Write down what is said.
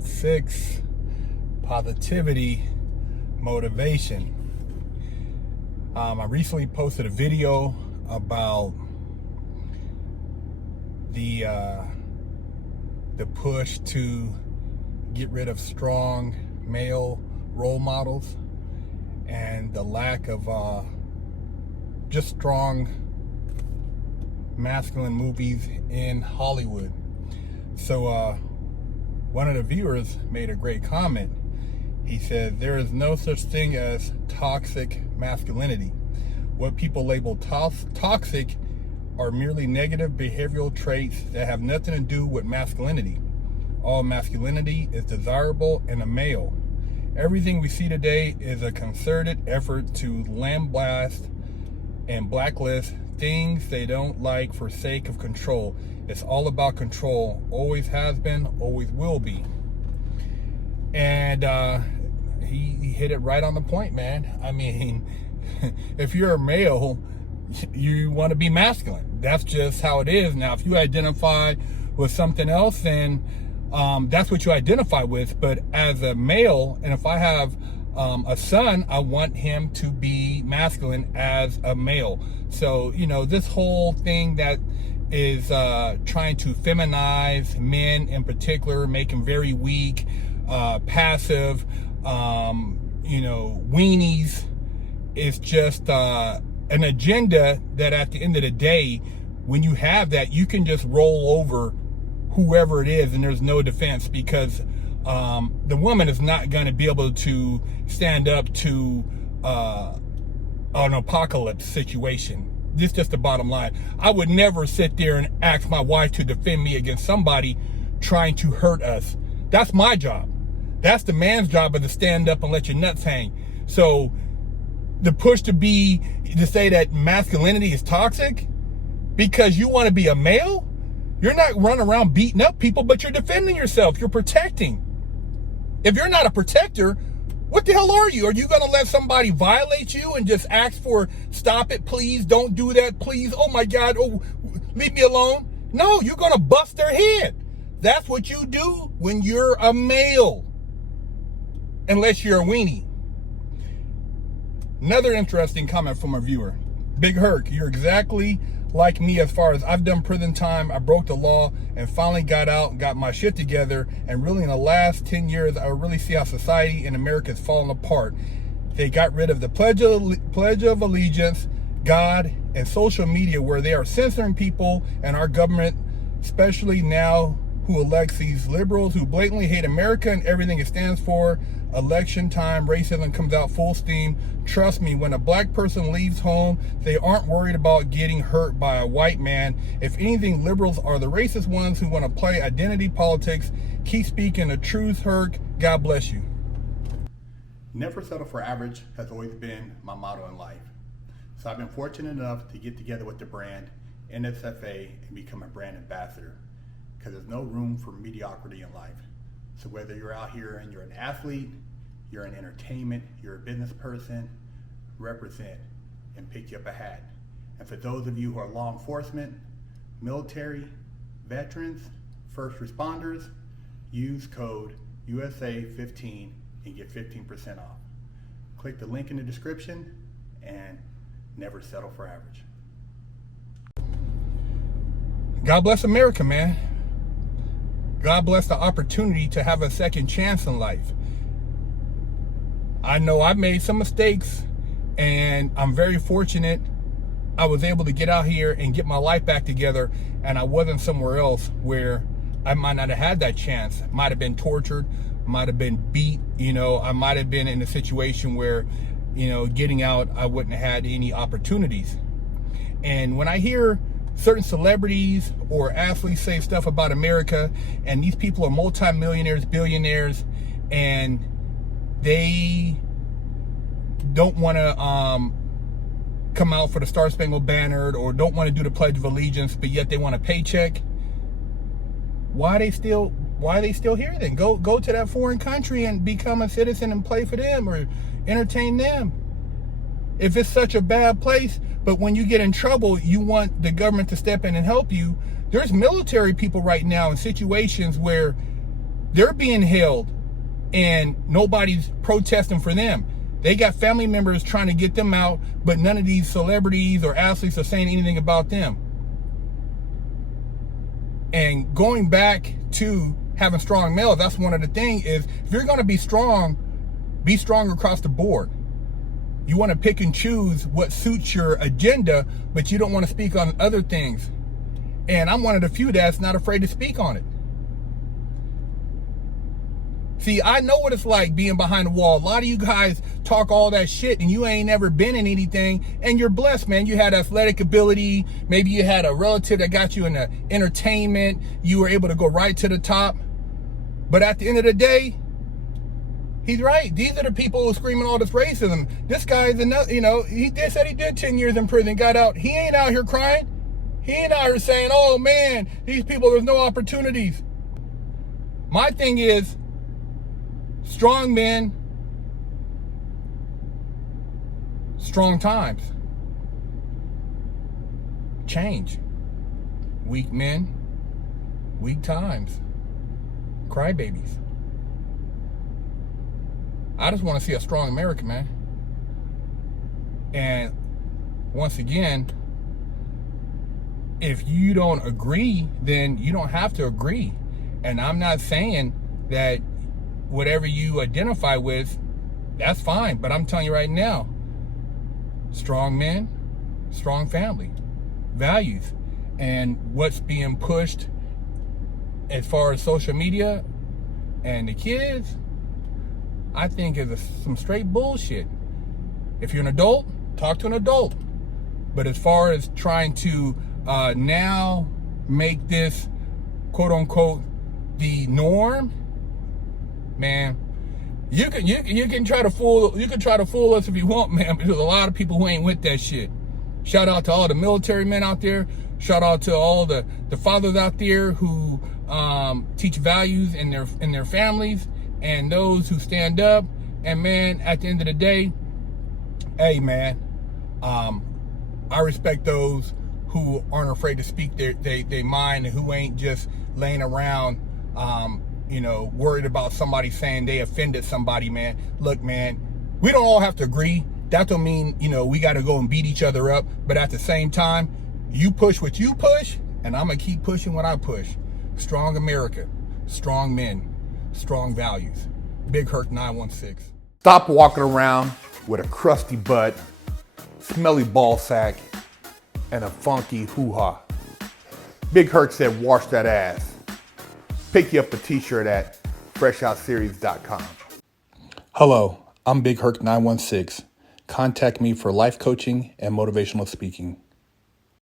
Herc916, positivity, motivation. I recently posted a video about the push to get rid of strong male role models and the lack of just strong masculine movies in Hollywood. So one of the viewers made a great comment. He said, there is no such thing as toxic masculinity. What people label toxic are merely negative behavioral traits that have nothing to do with masculinity. All masculinity is desirable in a male. Everything we see today is a concerted effort to lambaste and blacklist things they don't like for sake of control. It's all about control. Always has been, always will be. And he hit it right on the point, man. I mean, if you're a male, you want to be masculine. That's just how it is. Now, if you identify with something else, then that's what you identify with. But as a male, and if I have a son, I want him to be masculine as a male. So, you know, this whole thing that is trying to feminize men in particular, make them very weak, passive, you know, weenies, is just an agenda that at the end of the day, when you have that, you can just roll over whoever it is and there's no defense, because the woman is not going to be able to stand up to an apocalypse situation. This is just the bottom line. I would never sit there and ask my wife to defend me against somebody trying to hurt us. That's my job. That's the man's job, is to stand up and let your nuts hang. So the push to say that masculinity is toxic because you want to be a male, you're not running around beating up people, but you're defending yourself. You're protecting. If you're not a protector, what the hell are you? Are you going to let somebody violate you and just ask for, stop it, please, don't do that, please, oh my God, oh, leave me alone? No, you're going to bust their head. That's what you do when you're a male, unless you're a weenie. Another interesting comment from a viewer. Big Herc, you're exactly like me as far as I've done prison time. I broke the law and finally got out and got my shit together. And really in the last 10 years, I really see how society in America is falling apart. They got rid of the Pledge of Allegiance, God, and social media, where they are censoring people, and our government, especially now, who elects these liberals who blatantly hate America and everything it stands for. Election time, racism comes out full steam. Trust me, when a black person leaves home, they aren't worried about getting hurt by a white man. If anything, liberals are the racist ones who want to play identity politics. Keep speaking the truth, Herc. God bless you. Never settle for average has always been my motto in life. So I've been fortunate enough to get together with the brand NSFA and become a brand ambassador, because there's no room for mediocrity in life. So whether you're out here and you're an athlete, you're in entertainment, you're a business person, represent and pick you up a hat. And for those of you who are law enforcement, military, veterans, first responders, use code USA15 and get 15% off. Click the link in the description and never settle for average. God bless America, man. God bless the opportunity to have a second chance in life. I know I've made some mistakes, and I'm very fortunate I was able to get out here and get my life back together, and I wasn't somewhere else where I might not have had that chance. Might have been tortured, might have been beat, you know, I might have been in a situation where, you know, getting out, I wouldn't have had any opportunities. And when I hear certain celebrities or athletes say stuff about America, and these people are multimillionaires, billionaires, and they don't want to come out for the Star Spangled Banner, or don't want to do the Pledge of Allegiance, but yet they want a paycheck. Why are they still here then? Go to that foreign country and become a citizen and play for them or entertain them. If it's such a bad place, but when you get in trouble, you want the government to step in and help you. There's military people right now in situations where They're being held and nobody's protesting for them. They got family members trying to get them out, but none of these celebrities or athletes are saying anything about them. And going back to having strong males, that's one of the things is, if you're going to be strong across the board. You want to pick and choose what suits your agenda, but you don't want to speak on other things. And I'm one of the few that's not afraid to speak on it. See, I know what it's like being behind the wall. A lot of you guys talk all that shit and you ain't never been in anything, and you're blessed, man. You had athletic ability. Maybe you had a relative that got you into entertainment. You were able to go right to the top. But at the end of the day, he's right. These are the people who are screaming all this racism. This guy is another, he said he did 10 years in prison, got out. He ain't out here crying. He ain't out here saying, oh man, these people, there's no opportunities. My thing is, strong men, strong times. Change. Weak men, weak times. Crybabies. I just want to see a strong America, man. And once again, if you don't agree, then you don't have to agree. And I'm not saying that whatever you identify with, that's fine. But I'm telling you right now, strong men, strong family, values. And what's being pushed as far as social media and the kids, I think is some straight bullshit. If you're an adult, talk to an adult. But as far as trying to now make this quote unquote the norm, man, you can try to fool us if you want, man, but there's a lot of people who ain't with that shit. Shout out to all the military men out there. Shout out to all the fathers out there who teach values in their families, and those who stand up. And man, at the end of the day, hey man, I respect those who aren't afraid to speak their mind, and who ain't just laying around worried about somebody saying they offended somebody, man. Look, man, we don't all have to agree. That don't mean, we got to go and beat each other up. But at the same time, you push what you push, and I'm going to keep pushing what I push. Strong America, strong men, strong values. Big Herc916. Stop walking around with a crusty butt, smelly ball sack, and a funky hoo-ha. Big Herc said, wash that ass. Pick you up a t-shirt at freshoutseries.com. Hello, I'm Big Herc916. Contact me for life coaching and motivational speaking.